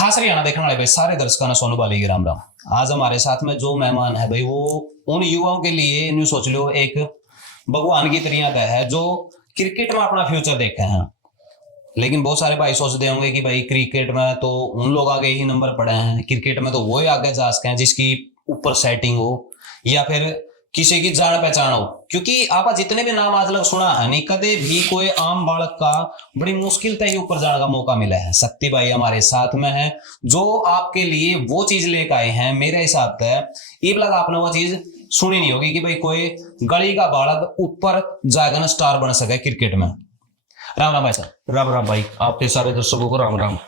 खास हरियाणा देखने वाले भाई सारे दर्शकों ने सोनू बाली की राम राम। आज हमारे साथ में जो मेहमान है भाई वो उन युवाओं के लिए न्यू सोच लो एक भगवान की तरह का है जो क्रिकेट में अपना फ्यूचर देखे हैं। लेकिन बहुत सारे भाई सोचते होंगे कि भाई क्रिकेट में तो उन लोग आगे ही नंबर पड़े हैं, क्रिकेट में तो वो ही आगे जा सके हैं जिसकी ऊपर सेटिंग हो या फिर किसी की जान पहचान हो। क्योंकि आप जितने भी नाम आज लग सुना है नहीं, कदे भी कोई आम बालक का बड़ी मुश्किल से ही ऊपर जाने का मौका मिला है। शक्ति भाई हमारे साथ में है जो आपके लिए वो चीज लेकर आए हैं। मेरे हिसाब से ये लगा आपने वो चीज सुनी नहीं होगी कि भाई कोई गली का बालक ऊपर जाएगा ना स्टार बन सके क्रिकेट में। राम राम भाई साहब। राम राम भाई, आपके सारे दर्शकों को राम राम।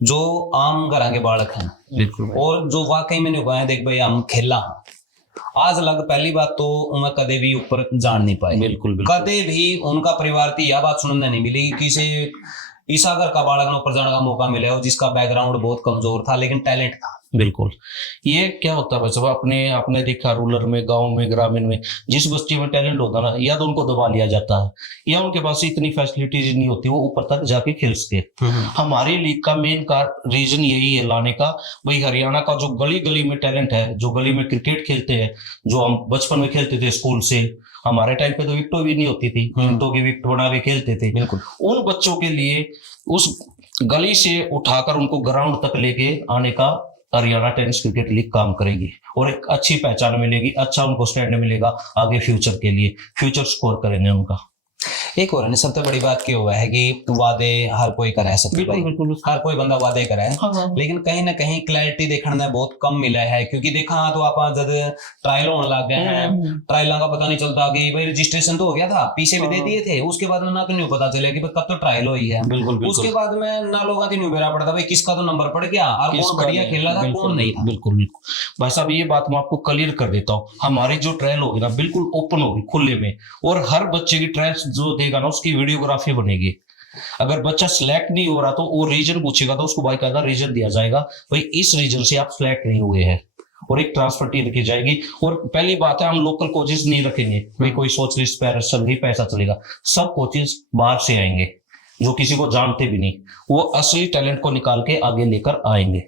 जो आम घर के बालक हैं बिल्कुल और जो वाकई में नहीं है, देख भाई हम खेला आज लग पहली बात तो उन्हें कदे भी ऊपर जान नहीं पाए। बिल्कुल कदे भी उनका परिवार थी यह बात सुनने नहीं मिली कि किसी ईसा घर का बालक ने ऊपर जाने का मौका मिला हो जिसका बैकग्राउंड बहुत कमजोर था लेकिन टैलेंट था। बिल्कुल। ये क्या होता है भाई साहब, आपने देखा रूरल में, गांव में, ग्रामीण में जिस बच्चे में टैलेंट होता ना, या तो उनको दबा लिया जाता है या उनके पास इतनी फैसिलिटीज नहीं होती वो ऊपर तक जाके खेल सके। हमारी लीग का मेन रीजन यही है लाने का। भाई हरियाणा का जो गली गली में टैलेंट है, जो गली में क्रिकेट खेलते हैं, जो हम बचपन में खेलते थे स्कूल से, हमारे टाइम पे तो विकेटों भी नहीं होती थी, विकेटों की विकेट बना के खेलते थे। बिल्कुल। उन बच्चों के लिए उस गली से उठाकर उनको ग्राउंड तक लेके आने का हरियाणा टेनिस क्रिकेट लीग काम करेगी और एक अच्छी पहचान मिलेगी, अच्छा उनको स्टैंड मिलेगा आगे फ्यूचर के लिए, फ्यूचर स्कोर करेंगे उनका। एक और सबसे बड़ी बात क्या हुआ है कि वादे हर कोई करे सकते भाई, हर कोई बंदा वादे करे। लेकिन कहीं ना कहीं क्लैरिटी देखने में बहुत कम मिला है। क्योंकि देखा तो आप जब ट्रायल होने लग गए हैं, ट्रायलों का पता नहीं चलता कि भाई रजिस्ट्रेशन तो हो गया था, पीछे भी दे दिए थे, उसके बाद में ना तो नहीं पता चले कि कब तो ट्रायल हुई है। उसके बाद में ना लोगों की नहीं बेरा पड़ता भाई किसका तो नंबर पड़ गया और कौन बढ़िया खेला था कौन नहीं था। बिल्कुल बिल्कुल भाई साहब, ये बात मैं आपको क्लियर कर देता हूँ। हमारी जो ट्रायल होगी ना बिल्कुल ओपन होगी, खुले में, और हर बच्चे की ट्रायल जो देगा ना उसकी वीडियोग्राफी बनेगी। अगर बच्चा सिलेक्ट नहीं हो रहा तो वो रीजन पूछेगा तो उसको बाकायदा रीजन दिया जाएगा, भाई इस रीजन से आप सिलेक्ट नहीं हुए हैं, और एक ट्रांसफर टी रखी जाएगी। और पहली बात है, हम लोकल कोचेस नहीं रखेंगे, भाई कोई सोच लिस्ट पैरसन ही पैसा चलेगा। सब कोचेस बाहर से आएंगे जो किसी को जानते भी नहीं, वो असली टैलेंट को निकाल के आगे लेकर आएंगे।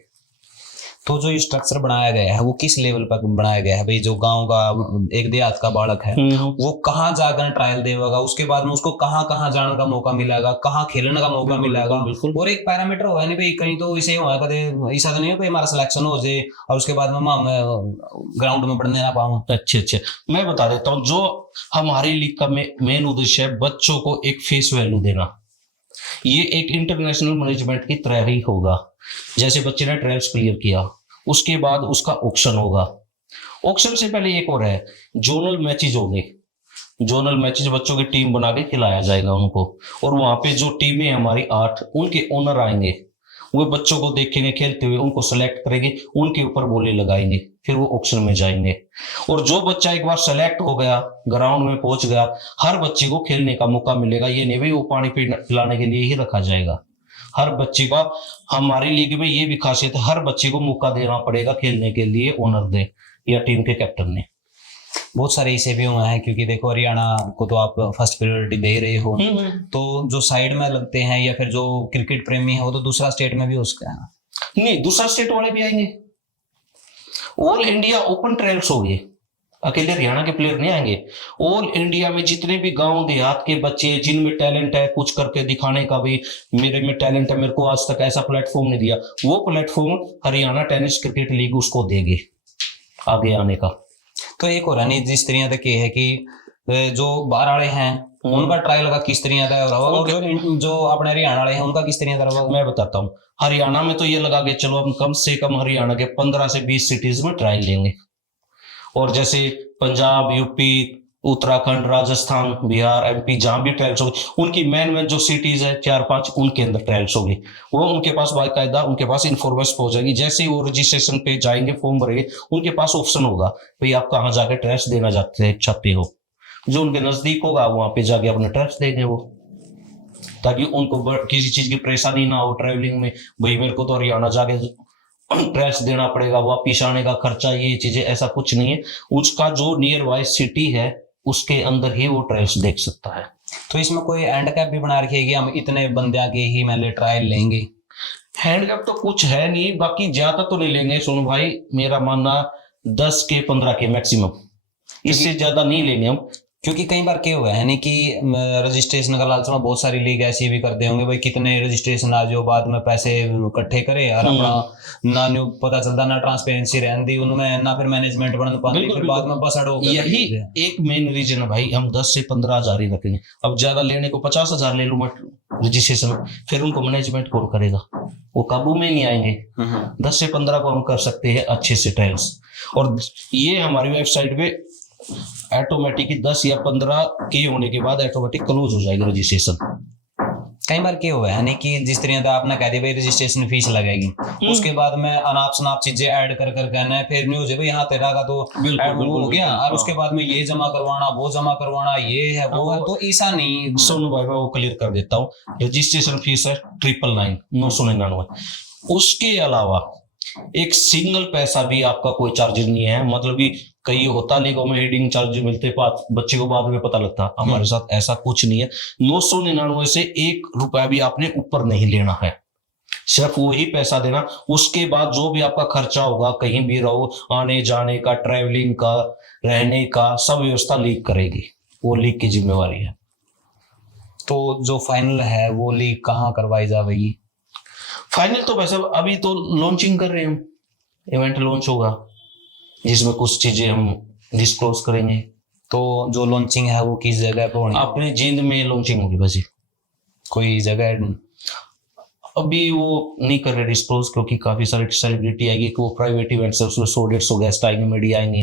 तो जो स्ट्रक्चर बनाया गया है वो किस लेवल पर बनाया गया है भाई? जो गांव का एक देहात का बालक है वो कहाँ जाकर ट्रायल देगा, उसके बाद में उसको कहाँ कहाँ जाने का मौका मिलेगा, कहाँ खेलने का मौका मिलेगा। और एक पैरामीटर हुआ नहीं भाई, कहीं तो इसे हुआ कदे ऐसा तो नहीं है भाई हमारा सिलेक्शन हो जाए और उसके बाद में हम ग्राउंड में बढ़ने ना पाऊँ। अच्छे मैं बता देता हूँ, जो हमारी लीग का मेन उद्देश्य है बच्चों को एक फेस वैल्यू देना। ये एक इंटरनेशनल मैनेजमेंट की तरह ही होगा। जैसे बच्चे ने ट्रायल्स क्लियर किया, उसके बाद उसका ऑक्शन होगा। ऑक्शन से पहले एक और है, जोनल मैचेज होंगे। जोनल मैचेज बच्चों की टीम बना के खिलाया जाएगा उनको, और वहां पे जो टीमें हमारी 8, उनके ओनर आएंगे, वो बच्चों को देखेंगे खेलते हुए, उनको सेलेक्ट करेंगे, उनके ऊपर बोले लगाएंगे, फिर वो ऑक्शन में जाएंगे। और जो बच्चा एक बार सेलेक्ट हो गया, ग्राउंड में पहुंच गया, हर बच्चे को खेलने का मौका मिलेगा। ये नहीं भाई वो पानी पिलाने के लिए ही रखा जाएगा। हर बच्चे का, हमारी लीग में ये भी खासियत है, हर बच्चे को मौका देना पड़ेगा खेलने के लिए, ओनर दे या टीम के कैप्टन ने। बहुत सारे ऐसे भी हुए हैं क्योंकि देखो हरियाणा को तो आप फर्स्ट प्रायोरिटी दे रहे हो, तो जो साइड में लगते हैं या फिर जो क्रिकेट प्रेमी है वो तो दूसरा स्टेट में भी हो सकता है। नहीं, दूसरा स्टेट वाले भी आएंगे। ऑल इंडिया ओपन ट्रायल्स होंगे, अकेले हरियाणा के प्लेयर नहीं आएंगे। ऑल इंडिया में जितने भी गांव देहात के बच्चे जिनमें टैलेंट है, कुछ करके दिखाने का, भी मेरे में टैलेंट है, मेरे को आज तक ऐसा प्लेटफॉर्म नहीं दिया, वो platform Haryana tennis cricket league उसको देगी आगे आने का। तो एक और नहीं जिस तरह तक ये है कि जो बाहर वाले हैं उनका ट्रायल का किस तरह का रहा होगा, और जो अपने हरियाणा वाले हैं उनका किस तरह का रहा। मैं बताता हूँ, हरियाणा में तो ये लगा के चलो हम कम से कम हरियाणा के 15 से 20 सिटीज में ट्रायल लेंगे। और जैसे पंजाब, यूपी, उत्तराखंड, राजस्थान, बिहार, एमपी, जहां भी ट्रायल्स होगी, उनकी मेन जो सिटीज है 4-5, उनके अंदर ट्रायल्स होगी। वो उनके पास बाकायदा उनके पास इन्फॉर्मेशन पहुंच जाएगी। जैसे ही वो रजिस्ट्रेशन पे जाएंगे, फॉर्म भरेंगे, उनके पास ऑप्शन होगा, भाई आप कहाँ जाके ट्रायल्स देना चाहते हो। जो उनके नजदीक होगा वहां पे जाके अपने ट्रायल्स देंगे वो, ताकि उनको किसी चीज की परेशानी ना हो ट्रैवलिंग में। भाई मेरे को तो हरियाणा जाके ट्रैक्स देना पड़ेगा, वापिस आने का खर्चा, ये चीजें, ऐसा कुछ नहीं है। उसका जो नियर बाय सिटी है उसके अंदर ही वो ट्रायल्स देख सकता है। तो इसमें कोई एंड कैप भी बना रखी है कि हम इतने बंदे के ही मैंने ट्रायल लेंगे? हैंडकैप तो कुछ है नहीं, बाकी ज्यादा तो नहीं लेंगे सोनू भाई, मेरा मानना 10 के 15 के मैक्सिमम, इससे ज्यादा नहीं लेंगे हम। क्योंकि कई बार क्या हुआ है नहीं कि रजिस्ट्रेशन का लालच में बहुत सारी लीग ऐसी भी करते होंगे भाई, कितने रजिस्ट्रेशन आ जाओ, बाद में पैसे इकट्ठे करे और अपना ना न्यू पता चलता ना ट्रांसपेरेंसी रहती उनमें, ना फिर मैनेजमेंट बन पाती, बिल्कुल, फिर बाद में बसड़ हो गया। यही एक मेन रीजन है भाई, हम 10 से 15 हजार ही रखेंगे। अब ज्यादा लेने को 50 हजार ले लूं रजिस्ट्रेशन, फिर उनको मैनेजमेंट कौन करेगा, वो काबू में नहीं आएंगे। 10 से 15 को हम कर सकते हैं अच्छे से ट्रायल्स, और ये हमारी वेबसाइट पे ऑटोमेटिक 10 या 15 के होने के बाद ऑटोमेटिक क्लोज हो जाएगा रजिस्ट्रेशन। कई बार क्या हुआ है नहीं कि जिस तरह से आपने कह दिया भाई रजिस्ट्रेशन फीस लगेगी, उसके बाद में अनाप शनाप चीजें ऐड कर कर कहना है, फिर न्यूज है भाई यहाँ तेरा का तो ऐड वो हो गया, और उसके बाद में ये जमा करवाना, वो जमा करवाना, ये है वो है, तो ऐसा नहीं। सोनू भाई मैं वो क्लियर कर देता हूँ, रजिस्ट्रेशन फीस है 999, उसके अलावा एक सिंगल पैसा भी आपका कोई चार्जेस नहीं है। मतलब कि कई होता लीगों में हेडिंग चार्ज मिलते, बच्चे को बाद में पता लगता, हमारे साथ ऐसा कुछ नहीं है। 999 से 1 रुपया भी आपने ऊपर नहीं लेना है, सिर्फ वही पैसा देना। उसके बाद जो भी आपका खर्चा होगा, कहीं भी रहो, आने जाने का, ट्रैवलिंग का, रहने का, सब व्यवस्था लीग करेगी, वो लीग की जिम्मेवारी है। तो जो फाइनल है वो लीग कहाँ करवाई जाएगी? फाइनल तो वैसे अभी तो लॉन्चिंग कर रहे हैं हम, इवेंट लॉन्च होगा जिसमें कुछ चीजें हम डिस्क्लोज करेंगे। तो जो लॉन्चिंग है वो किस जगह पे होनी? अपने जींद में लॉन्चिंग होगी बस। कोई जगह अभी वो नहीं कर रहे डिस्क्लोज, क्योंकि काफी सारी सेलिब्रिटी आएगी, कि वो प्राइवेट इवेंट्स है, उसमें 100-150 गेस्ट आएंगे, मीडिया आएंगे,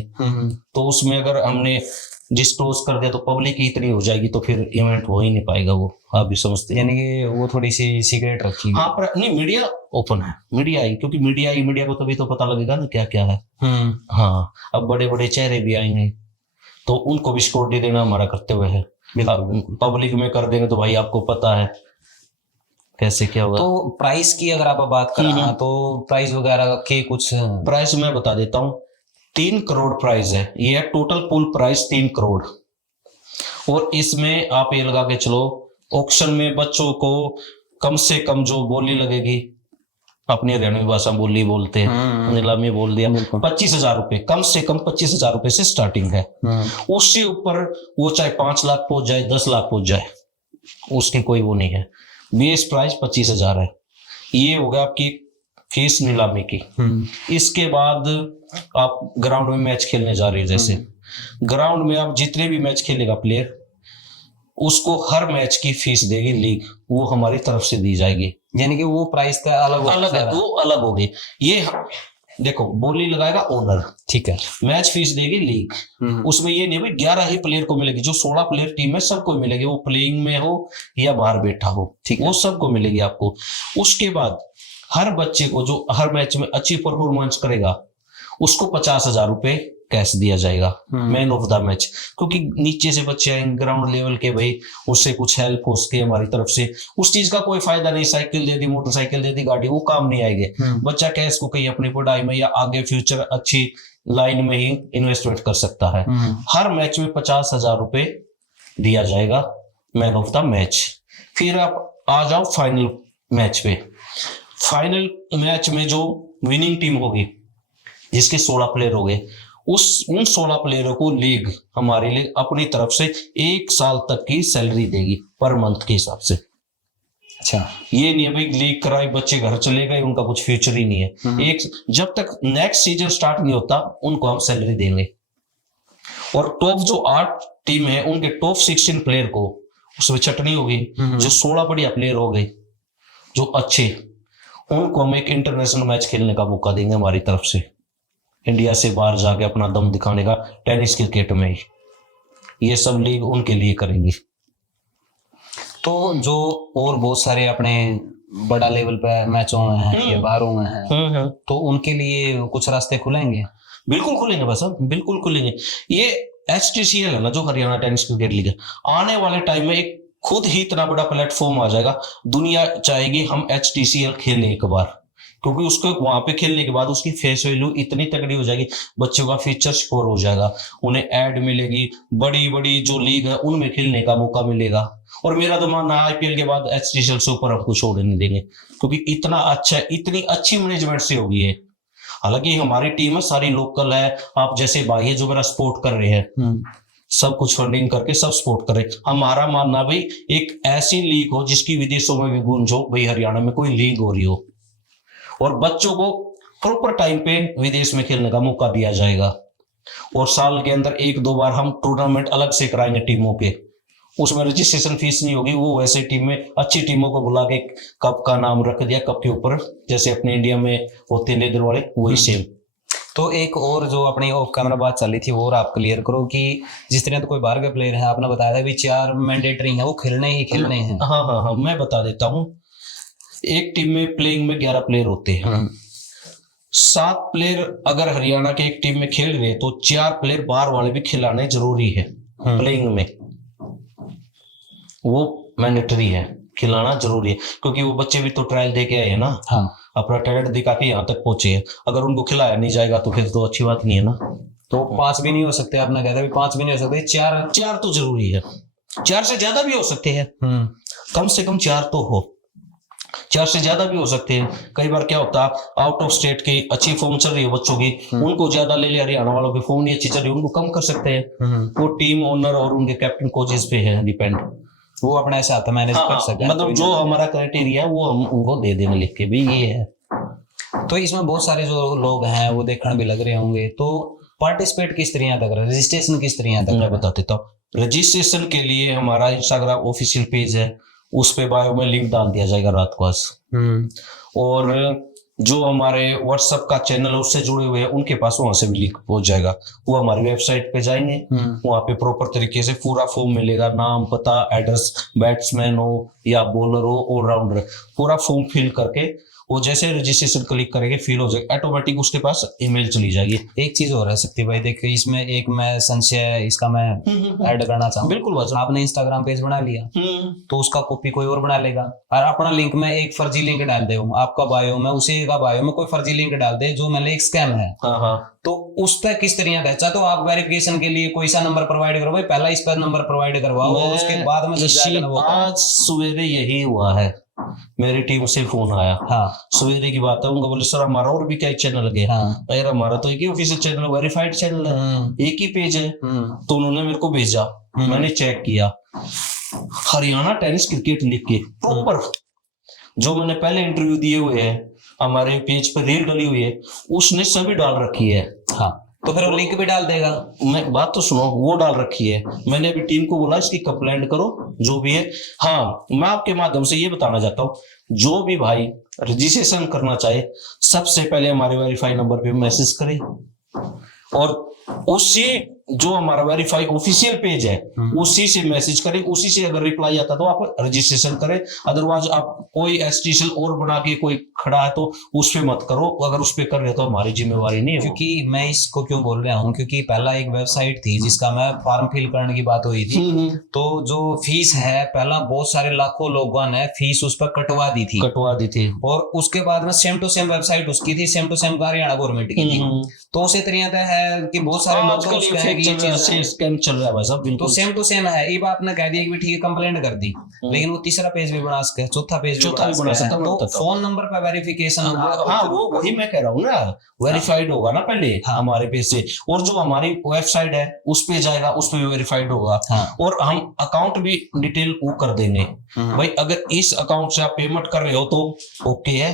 तो उसमें अगर हमने डिस्क्लोज कर दिया तो पब्लिक ही इतनी हो जाएगी, तो फिर इवेंट हो ही नहीं पाएगा वो, आप भी समझते हैं। यानी कि वो थोड़ी सी सीक्रेट रखी। हाँ, पर नहीं, मीडिया ओपन है, मीडिया आई, क्योंकि मीडिया को तभी तो पता लगेगा ना क्या क्या है। हाँ, अब बड़े बड़े चेहरे भी आएंगे, तो उनको भी सिक्योरिटी देना हमारा कर्तव्य है। पब्लिक में कर देंगे तो भाई आपको पता है कैसे क्या होगा। तो प्राइस की अगर आप बात करें तो प्राइस वगैरह के कुछ प्राइस मैं बता देता हूँ, 3 करोड़ प्राइस है, ये है टोटल पुल प्राइस 3 करोड़। और इसमें आप ये लगा के चलो, ऑक्शन में बच्चों को कम से कम जो बोली लगेगी, अपनी हरियाणवी भाषा बोली बोलते हैं, नीलामी बोल दिया, 25,000 रुपए, कम से कम 25,000 रुपए से स्टार्टिंग है। उससे ऊपर वो चाहे 5 लाख पहुंच जाए, 10 लाख पहुंच जाए, उसकी कोई वो नहीं है। बेस प्राइस 25,000 है। ये होगा आपकी फीस नीलामी की। इसके बाद आप ग्राउंड में मैच खेलने जा रहे हैं, जैसे ग्राउंड में आप जितने भी मैच खेलेगा प्लेयर, उसको हर मैच की फीस देगी लीग, वो हमारी तरफ से दी जाएगी। यानी कि वो प्राइस का अलग है, वो अलग होगी। ये देखो, बोली लगाएगा ओनर, ठीक है, मैच फीस देगी लीग। उसमें ये नहीं भाई 11 ही प्लेयर को मिलेगी, जो 16 प्लेयर टीम है सबको मिलेगी, वो प्लेइंग में हो या बाहर बैठा हो, ठीक, वो सबको मिलेगी आपको। उसके बाद हर बच्चे को जो हर मैच में अच्छी परफॉर्मेंस करेगा, उसको 50,000 रुपए कैश दिया जाएगा, मैन ऑफ द मैच। क्योंकि नीचे से बच्चे आएंगे ग्राउंड लेवल के, भाई उससे कुछ हेल्प हो सके हमारी तरफ से, उस चीज का कोई फायदा नहीं। साइकिल दे दी, मोटरसाइकिल दे दी, गाड़ी, वो काम नहीं आएंगे। बच्चा कैश को कहीं अपनी पढ़ाई में या आगे फ्यूचर अच्छी लाइन में ही इन्वेस्टमेंट कर सकता है। हर मैच में 50,000 रुपए दिया जाएगा, मैन ऑफ द मैच। फिर आप आ जाओ फाइनल मैच पे। फाइनल मैच में जो विनिंग टीम होगी, जिसके 16 प्लेयर हो गए, उन 16 प्लेयरों को लीग, हमारी लीग अपनी तरफ से 1 साल तक की सैलरी देगी पर मंथ के हिसाब से। अच्छा, ये नहीं है भाई लीग कराई बच्चे घर चले गए, उनका कुछ फ्यूचर ही नहीं है। एक जब तक नेक्स्ट सीजन स्टार्ट नहीं होता, उनको हम सैलरी देंगे। और टॉप जो 8 टीम है, उनके टॉप 16 प्लेयर को उसमें छटनी होगी। जो 16 बढ़िया प्लेयर हो गए जो अच्छे, उनको हम एक इंटरनेशनल मैच खेलने का मौका देंगे हमारी तरफ से, इंडिया से बाहर जाके अपना दम दिखाने का, टेनिस क्रिकेट में ही। ये सब लीग उनके लिए करेंगी। तो जो और बहुत सारे अपने बड़ा लेवल पे मैच हुए हैं या बाहर हुए हैं, तो उनके लिए कुछ रास्ते खुलेंगे? बिल्कुल खुलेंगे बस, अब बिल्कुल खुलेंगे। ये HTCL है ना, जो हरियाणा टेनिस क्रिकेट लीग है, आने वाले टाइम में एक खुद ही इतना बड़ा प्लेटफॉर्म आ जाएगा। दुनिया चाहेगी हम HTCL खेलें एक बार, क्योंकि उसको वहां पे खेलने के बाद उसकी फेस वैल्यू इतनी तगड़ी हो जाएगी, बच्चों का फ्यूचर सिक्योर हो जाएगा, उन्हें एड मिलेगी, बड़ी बड़ी जो लीग है उनमें खेलने का मौका मिलेगा। और मेरा तो मानना है आईपीएल के बाद एचडीएल से ऊपर हम कुछ छोड़ नहीं देंगे, क्योंकि इतना अच्छा, इतनी अच्छी मैनेजमेंट से होगी है। हालांकि हमारी टीम है सारी लोकल है, आप जैसे भाई है जो मेरा सपोर्ट कर रहे हैं, सब कुछ फंडिंग करके सब सपोर्ट करे। हमारा मानना भाई एक ऐसी लीग हो जिसकी विदेशों में भी गूंज हो, भाई हरियाणा में कोई लीग हो रही हो और बच्चों को प्रॉपर टाइम पे विदेश में खेलने का मौका दिया जाएगा। और साल के अंदर 1-2 बार हम टूर्नामेंट अलग से कराएंगे टीमों के, उसमें रजिस्ट्रेशन फीस नहीं होगी, वो वैसे टीम में अच्छी टीमों को बुला के कप का नाम रख दिया, कप के ऊपर जैसे अपने इंडिया में होते लेदर वाले वही सेम। तो एक और जो अपनी ऑफ कैमरा बात चल रही थी वो और आप क्लियर करो कि जिस तरह तो कोई बाहर के प्लेयर है, आपने बताया था भी 4 मैंडेटरी है, वो खेलने हैं। हाँ, मैं बता देता हूँ। एक टीम में प्लेइंग में 11 प्लेयर होते हैं, 7 प्लेयर अगर हरियाणा के एक टीम में खेल रहे हैं तो 4 प्लेयर बाहर वाले भी खिलाने जरूरी है। प्लेइंग में वो मैंडेटरी है, खिलाना जरूरी है, क्योंकि वो बच्चे भी तो ट्रायल दे के आए हैं ना। हाँ। अपना टैलेंट दिखा के यहाँ तक पहुंचे हैं, अगर उनको खिलाया नहीं जाएगा तो फिर तो अच्छी बात नहीं है ना। तो 5 भी नहीं हो सकते, आपने कहा था भी 5 भी नहीं हो सकते, 4 तो जरूरी है, 4 से ज्यादा भी हो सकते हैं, कम से कम 4 तो हो, 4 से ज्यादा भी हो सकते हैं। कई बार क्या होता है आउट ऑफ स्टेट की अच्छी फॉर्म चल रही है बच्चों की, उनको ज्यादा ले लिया, हरियाणा वालों की फॉर्म नहीं अच्छी चल रही है, उनको कम कर सकते हैं। वो टीम ओनर और उनके कैप्टन कोचेस पे है डिपेंड, वो अपने ऐसे आता मैनेज कर सकते हैं। मतलब जो हमारा क्राइटेरिया है वो हम उनको दे देंगे लिख के भी ये है। तो इसमें बहुत सारे जो लोग हैं वो देखने भी लग रहे होंगे, तो पार्टिसिपेट किस तरह तक रहा, रजिस्ट्रेशन किस तरह तक? मैं बता देता हूँ। रजिस्ट्रेशन के लिए हमारा इंस्टाग्राम ऑफिशियल पेज है, उस पे बायो में लिंक डाल दिया जाएगा रात को आज। और जो हमारे व्हाट्सएप का चैनल है उससे जुड़े हुए हैं उनके पास वहां से भी लिंक पहुंच जाएगा। वो हमारी वेबसाइट पे जाएंगे, वहां पे प्रॉपर तरीके से पूरा फॉर्म मिलेगा, नाम, पता, एड्रेस, बैट्समैन हो या बॉलर हो, ऑलराउंडर, पूरा फॉर्म फिल करके वो जैसे रजिस्ट्रेशन क्लिक करेंगे फिल हो जाएगा, ऑटोमेटिक उसके पास ईमेल चली जाएगी। एक चीज और है शक्ति भाई, देखिए इसमें एक मैं संशय इसका मैं ऐड करना चाहूँ। बिल्कुल बात। आपने इंस्टाग्राम पेज बना लिया तो उसका कॉपी कोई और बना लेगा, और अपना लिंक में एक फर्जी लिंक डाल दे, आपका बायो में उसी का बायो में कोई फर्जी लिंक डाल दे जो मतलब एक स्कैम है। तो उस पर किस तरह का, तो आप वेरिफिकेशन के लिए कोई सा नंबर प्रोवाइड करो भाई, पहला इस पर नंबर प्रोवाइड करवाओ, उसके बाद में आज सवेरे यही हुआ है, मेरी टीम से फोन आया। हाँ। सवेरे की बात है, उनको बोले सर हमारा और भी क्या चैनल लगे? हाँ। यार हमारा तो एक ही ऑफिशियल चैनल, वेरीफाइड चैनल है, एक ही पेज है। तो उन्होंने मेरे को भेजा, मैंने चेक किया, हरियाणा टेनिस क्रिकेट लीग के प्रॉपर जो मैंने पहले इंटरव्यू दिए हुए हैं, हमारे पेज पर रील डली हुई है, उसने सभी डाल रखी है। हाँ, तो फिर वो लिंक भी डाल देगा। मैं बात तो सुनो, वो डाल रखी है। मैंने अभी टीम को बोला इसकी कंप्लेंट करो जो भी है। हाँ, मैं आपके माध्यम से ये बताना चाहता हूँ, जो भी भाई रजिस्ट्रेशन करना चाहे सबसे पहले हमारे वेरीफाई नंबर पे मैसेज करे, और उसी जो हमारा वेरीफाई ऑफिशियल पेज है उसी से मैसेज करें, उसी से अगर रिप्लाई आता तो आप रजिस्ट्रेशन करें। अदरवाइज आप कोई एसटीएल और बना के कोई खड़ा है तो उस पे मत करो, अगर उस पे कर रहे हो तो हमारी जिम्मेवारी नहीं है। क्योंकि मैं इसको क्यों बोल रहा हूँ, क्योंकि पहला एक वेबसाइट थी जिसका मैं फॉर्म फिल करने की बात हुई थी, तो जो फीस है पहला बहुत सारे लाखों लोगों ने फीस उस पर कटवा दी थी, और उसके बाद में सेम टू सेम वेबसाइट उसकी थी, same to same Haryana government की थी। तो उसी तरीका है कि बहुत सारे लोग स्कैम चल रहा है भाई साहब, तो सेम टू सेम है। ये बात ने कह दिया कि ठीक है कंप्लेंट कर दी, लेकिन वो तीसरा पेज भी बना सकते, चौथा पेज भी बना सकते, तो फोन नंबर पर वेरिफिकेशन होगा। हाँ, वो वही मैं कह रहा हूँ ना, वेरीफाइड होगा ना पहले हमारे पेज से, और जो हमारी वेबसाइट है उस पे जाएगा, उस पे भी वेरीफाइड होगा। और हम अकाउंट भी डिटेल वो कर देंगे भाई, अगर इस अकाउंट से आप पेमेंट कर रहे हो तो ओके है,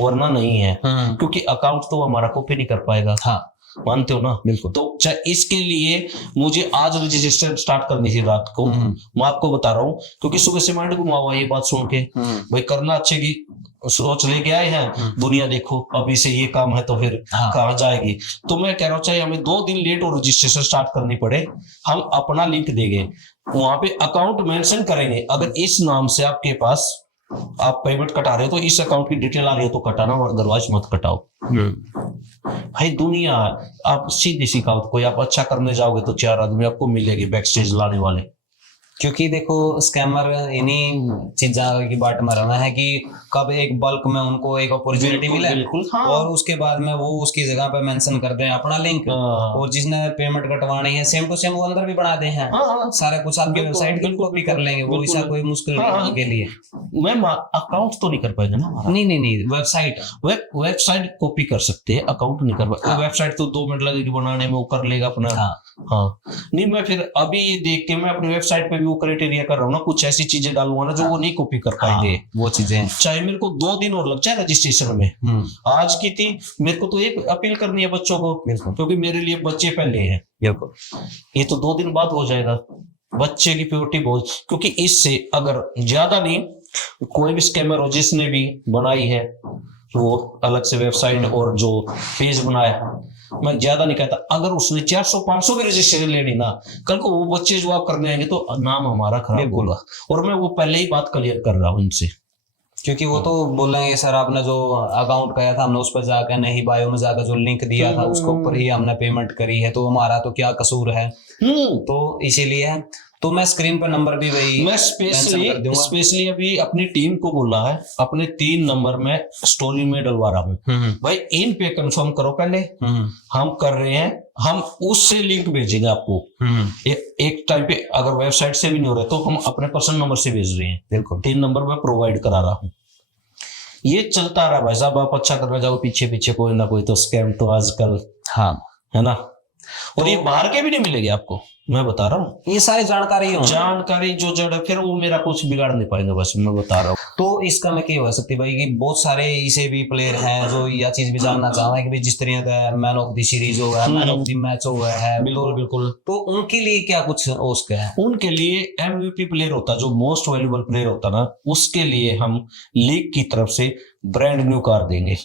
वरना नहीं है, क्योंकि अकाउंट तो हमारा कॉपी नहीं कर पाएगा। हाँ, मानते हो ना? बिल्कुल। तो इसके लिए मुझे आज रजिस्ट्रेशन स्टार्ट करनी थी रात को, मैं आपको बता रहा हूँ, क्योंकि सुबह से माइंड घुमा हुआ ये बात सुन के, भाई करना अच्छे की सोच लेके आए हैं, दुनिया देखो अभी से ये काम है तो फिर कहाँ जाएगी। तो मैं कह रहा हूँ चाहे हमें 2 दिन लेट और रजिस्ट्रेशन स्टार्ट करनी पड़े, हम अपना लिंक देंगे, वहां पे अकाउंट मेंशन करेंगे, अगर इस नाम से आपके पास आप पेमेंट कटा रहे हो तो इस अकाउंट की डिटेल आ रही है तो कटाना, अदरवाइज मत कटाओ। भाई दुनिया, आप सीधी सी कहावत, कोई आप अच्छा करने जाओगे तो 4 आदमी आपको मिलेंगे बैक स्टेज लाने वाले, क्योंकि देखो स्कैमर इन्हीं चीजा की बाट में रहना है कि कब एक बल्क में उनको एक अपॉर्चुनिटी बिल्कुल मिले बिल्कुल हाँ और उसके बाद में वो उसकी जगह पे मेंशन कर दें अपना लिंक, हाँ और जिसने पेमेंट कटवानी है सेम टू सेम वो अंदर भी बना दे हैं, हाँ हाँ, सारा कुछ आपकी बिल्कुल, वेबसाइट की बिल्कुल, कॉपी कर लेंगे, वो बिल्कुल, ऐसा कोई मुश्किल नहीं हाँ, है उनके लिए। मैम अकाउंट तो नहीं कर पाएगा ना हमारा। नहीं वेबसाइट वेबसाइट कॉपी कर सकते हैं, अकाउंट नहीं कर पाएगा। हाँ। वेबसाइट तो 2 मिनट लगेगी बनाने में, वो कर लेगा अपना। हाँ हाँ नहीं, मैं फिर अभी ये देख के मैं अपनी वेबसाइट पे भी वो क्राइटेरिया कर रहा हूँ ना, कुछ ऐसी चीजें डालूंगा ना जो वो नहीं कॉपी कर पाएंगे। हाँ, वो चीजें चाहे मेरे को 2 दिन और लग जाए रजिस्ट्रेशन में, आज की थी मेरे को तो एक अपील करनी है बच्चों को, बिल्कुल क्योंकि मेरे लिए बच्चे पहले हैं। बिल्कुल ये तो 2 दिन बाद हो जाएगा। बच्चे की प्योरिटी बहुत, क्योंकि इससे अगर ज्यादा नहीं, कोई भी स्कैमर हो जिसने भी बनाई है वो अलग से वेबसाइट और जो पेज बनाया, मैं ज्यादा नहीं कहता, अगर उसने 400-500 भी रजिस्ट्रेशन लेनी ना, कल को वो बच्चे जो आप करने आएंगे तो नाम हमारा खराब बिल्कुल। होगा। और मैं वो पहले ही बात क्लियर कर रहा हूँ इनसे। क्योंकि वो तो बोलेंगे सर आपने जो अकाउंट किया था हमने उस पर जाकर नहीं, बायो में जाकर जो लिंक दिया था उसके ऊपर ही हमने पेमेंट करी है, तो हमारा तो क्या कसूर है। तो इसीलिए तो मैं स्क्रीन पर नंबर भी वही मैं मेंशन कर दूंगा। स्पेशली अभी अपनी टीम को बोला है, अपने 3 नंबर में स्टोरी में डलवा रहा हूँ, भाई इन पे कंफर्म करो पहले, हम कर रहे हैं, हम उससे लिंक भेजेंगे आपको। एक टाइम पे अगर वेबसाइट से भी नहीं हो रहा तो हम अपने पर्सनल नंबर से भेज रहे हैं। बिल्कुल 3 नंबर में प्रोवाइड करा रहा हूँ। ये चलता रहा भाई साहब, आप अच्छा करना जाओ, पीछे पीछे कोई ना कोई तो स्कैम तो आजकल हाँ है ना। और ये बाहर के भी नहीं मिलेंगे आपको, मैं बता रहा हूँ। ये सारी जानकारी जो जड़ है, फिर वो मेरा कुछ बिगाड़ नहीं पाएंगे, बस मैं बता रहा हूँ। तो इसका मैं क्या हो सकती है भाई कि बहुत सारे ऐसे भी प्लेयर हैं जो यह चीज भी जानना चाह रहे हैं कि भाई जिस तरह का मैन ऑफ द सीरीज हो है, मैन ऑफ द मैच हो है, बिल्कुल बिल्कुल, तो उनके लिए क्या कुछ उसका है? उनके लिए एमवीपी प्लेयर होता है, जो मोस्ट वैल्यूबल प्लेयर होता ना, उसके लिए हम लीग की तरफ से ब्रांड न्यू कार देंगे,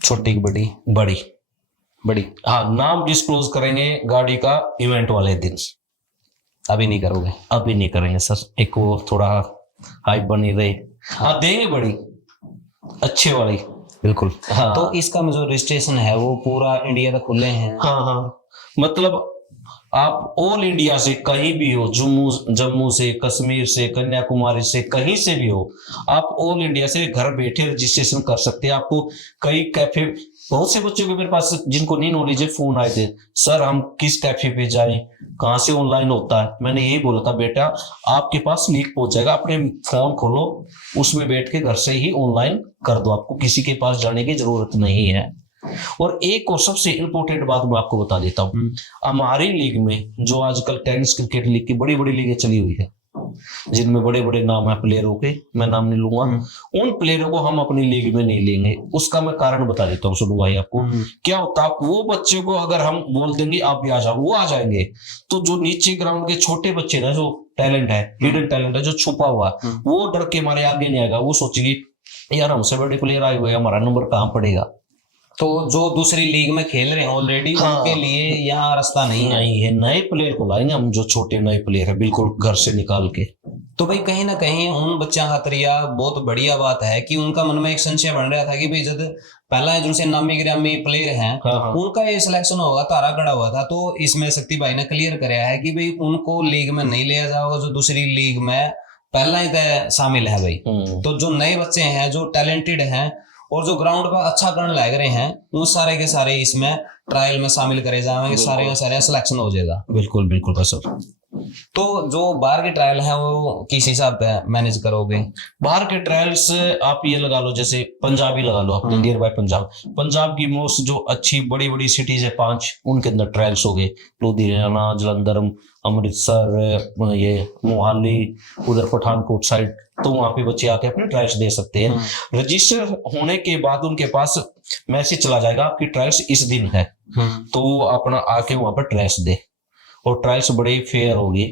छोटी की बड़ी बड़ी बड़ी। हाँ, नाम डिस्क्लोज करेंगे गाड़ी का इवेंट वाले दिन। अभी नहीं करोगे? अभी नहीं करेंगे सर, एक वो थोड़ा हाइप बनी रहे। हाँ देंगे बड़ी अच्छे वाली, बिल्कुल। हाँ तो इसका जो रजिस्ट्रेशन है वो पूरा इंडिया तक खुले हैं? हाँ हाँ, मतलब आप ऑल इंडिया से कहीं भी हो, जम्मू से, कश्मीर से, कन्याकुमारी से, कहीं से भी हो, आप ऑल इंडिया से घर बैठे रजिस्ट्रेशन कर सकते हैं। आपको कई कैफे, बहुत से बच्चों को मेरे पास जिनको नहीं नॉलेज है फोन आए थे, सर हम किस कैफे पे जाएं, कहाँ से ऑनलाइन होता है। मैंने यही बोला था, बेटा आपके पास लिंक पहुंच जाएगा, अपने फोन खोलो, उसमें बैठ के घर से ही ऑनलाइन कर दो, आपको किसी के पास जाने की जरूरत नहीं है। और एक और सबसे इंपॉर्टेंट बात मैं आपको बता देता हूँ, हमारी लीग में जो आजकल टेनिस क्रिकेट लीग की बड़ी बड़ी लीगें चली हुई है, जिनमें बड़े बड़े नाम है प्लेयरों के, मैं नाम नहीं लूंगा, उन प्लेयरों को हम अपनी लीग में नहीं लेंगे। उसका मैं कारण बता देता हूँ सुनो भाई आपको। क्या होता है, वो बच्चे को अगर हम बोल देंगे आप भी आ जाओ, वो आ जाएंगे, तो जो नीचे ग्राउंड के छोटे बच्चे ना, जो टैलेंट है, हिडन टैलेंट है, जो छुपा हुआ, वो डर के मारे आगे नहीं आएगा। वो सोचेगी यार हमसे बड़े प्लेयर आए हुए, हमारा नंबर कहाँ पड़ेगा। तो जो दूसरी लीग में खेल रहे हैं ऑलरेडी, हाँ, उनके लिए यहाँ रास्ता नहीं है। नए प्लेयर को लाएंगे हम, जो छोटे नए प्लेयर है, बिल्कुल घर से निकाल के। तो भाई कहीं ना कहीं उन बच्चा खातर यह बहुत बढ़िया बात है कि उनका मन में एक संशय बन रहा था कि भाई जब पहला जिनसे नामी गिरामी प्लेयर हैं, हाँ। उनका ये सिलेक्शन होगा, तारा गड़ा हुआ था, तो इसमें शक्ति भाई ने क्लियर कराया है कि भाई उनको लीग में नहीं लिया जाएगा जो दूसरी लीग में पहला ही तय शामिल है भाई। तो जो नए बच्चे हैं, जो टैलेंटेड हैं और जो ग्राउंड पर अच्छा करने लग रहे हैं, वो सारे के सारे इसमें ट्रायल में शामिल करे जाएंगे, सारे के सारे सिलेक्शन हो जाएगा। बिल्कुल बिल्कुल सर। तो जो बाहर के ट्रायल है वो किस हिसाब से मैनेज करोगे? बाहर के ट्रायल्स आप ये लगा लो, जैसे पंजाब ही लगा लो, अपने नियर बाय पंजाब की मोस्ट जो अच्छी बड़ी बड़ी सिटीज है 5, उनके अंदर ट्रायल्स हो गए, लुधियाना, जलंधर, अमृतसर, ये मोहाली, उधर पठानकोट साइड, तो वहां पे बच्चे आके अपने ट्रायल्स दे सकते हैं। रजिस्टर होने के बाद उनके पास मैसेज चला जाएगा आपकी ट्रायल्स इस दिन है, तो वो अपना आके वहां पर ट्रायल्स दे, और ट्रायल्स बड़े फेयर होगी।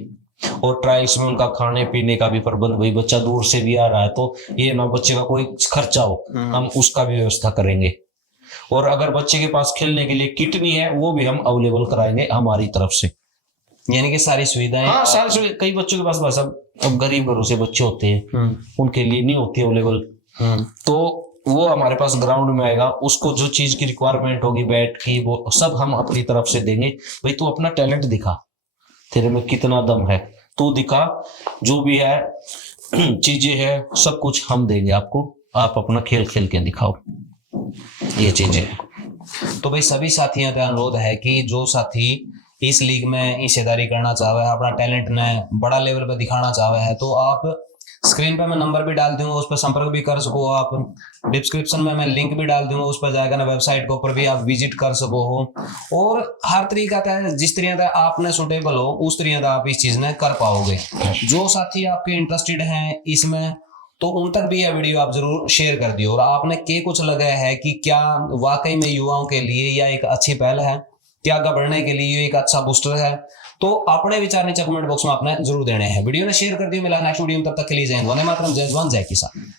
और ट्रायल्स में उनका खाने पीने का भी प्रबंध, वही बच्चा दूर से भी आ रहा है तो ये ना बच्चे का कोई खर्चा हो, हम उसका भी व्यवस्था करेंगे। और अगर बच्चे के पास खेलने के लिए किट नहीं है, वो भी हम अवेलेबल कराएंगे हमारी तरफ से, यानी कि सारी सुविधाएं। हाँ सारी सुविधाएं। कई बच्चों के पास बस अब गरीब घरों से बच्चे होते हैं, उनके लिए नहीं होती अवेलेबल, तो वो हमारे पास ग्राउंड में आएगा, उसको जो चीज की रिक्वायरमेंट होगी, बैट की, वो सब हम अपनी तरफ से देंगे। भाई तू अपना टैलेंट दिखा, तेरे में कितना दम है, तू दिखा, जो भी है चीजें है सब कुछ हम देंगे आपको, आप अपना खेल खेल के दिखाओ ये चीजें। तो भाई सभी साथियों का अनुरोध है कि जो साथी इस लीग में हिस्सेदारी करना चाहे है, अपना टैलेंट ने बड़ा लेवल पर दिखाना चाहे है, तो आप स्क्रीन पे मैं नंबर भी डाल दूंगा, उस पर संपर्क भी कर सको। आप डिस्क्रिप्शन में मैं लिंक भी डाल दूंगा, उस पर जाकर ना वेबसाइट के ऊपर भी आप विजिट कर सको हो। और हर तरीका का जिस तरीके का आपने सुटेबल हो उस तरीके का आप इस चीज ने कर पाओगे। जो साथी आपके इंटरेस्टेड हैं इसमें, तो उन तक भी यह वीडियो आप जरूर शेयर कर दियो। और आपने के कुछ लगा है कि क्या वाकई में युवाओं के लिए यह एक अच्छी पहल है, क्या आगे बढ़ने के लिए एक अच्छा बूस्टर है, तो अपने विचार नीचे कमेंट बॉक्स में आपने जरूर देने हैं। वीडियो ने शेयर कर दियो। मिला नेक्स्ट वीडियो में, तब तक के लिए जय हिंद, वंदे मातरम, जय जवान जय किसान।